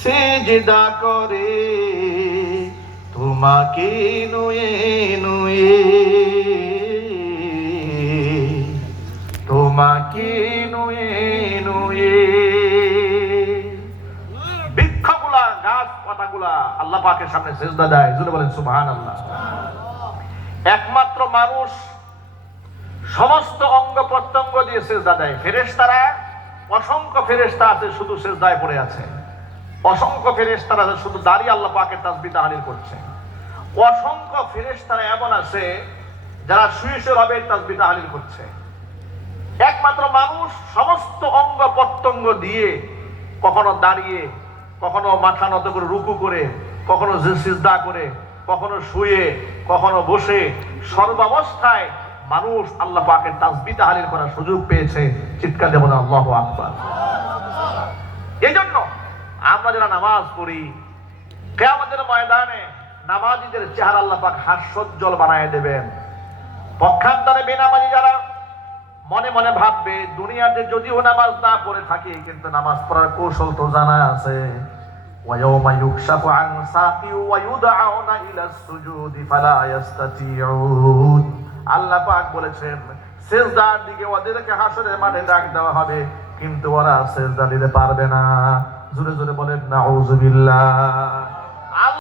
সেজদা করে, তোমাকে নুয়ে নুয়ে। তোমাকে নুয়ে নুয়ে। বৃক্ষগুলা গাছ পাতাগুলা আল্লাহ পাকের সামনে সেজদা দেয়। জুড়ে বলেন সুবহান আল্লাহ একমাত্র মানুষ সমস্ত অঙ্গ প্রত্যঙ্গ দিয়ে সেজদা দেয়। ফেরেশতারা, অসংখ্য ফেরেশতা আছে, শুধু সেজদায় পড়ে আছে। অসংখ্য ফেরেশতারা আছে শুধু দাঁড়িয়ে আল্লাহ পাকের তাসবিহ তাহলিল করছে। অসংখ্য ফেরেশতারা এমন আছে যারা শুয়ে শুয়ে রবের তাসবিহ তাহলিল করছে। একমাত্র মানুষ সমস্ত অঙ্গ প্রত্যঙ্গ দিয়ে কখনো দাঁড়িয়ে, কখনো মাথা নত করে রুকু করে, কখনো সিজদা করে, কখনো শুয়ে, কখনো বসে, সর্বাবস্থায় মানুষ আল্লাহ পাকের তাসবি তাহালিল করার সুযোগ পেয়েছে। চিৎকার দেব না আল্লাহ আকবার। এই জন্য আমরা যারা নামাজ পড়ি কেয়ামতের ময়দানে নামাজিদের চেহারা আল্লাহ পাক হাস্যোজ্জ্বল বানায় দেবেন পক্ষান্তরে বেনামাজি যারা মনে মনে ভাববে দুনিয়াতে যদিও নামাজ না পড়ে থাকে কিন্তু নামাজ পড়ার কৌশল তো জানা আছে ويوم يكشف عن ساق ويدعون إلى السجود فلا يستطيعون আল্লাহ পাক বলেছেন সেজদার দিকে ওদেরকে হাসরের মাঠে ডাক দেওয়া হবে কিন্তু ওরা সেজদা দিতে পারবে না জোরে জোরে বলেন নাউজুবিল্লাহ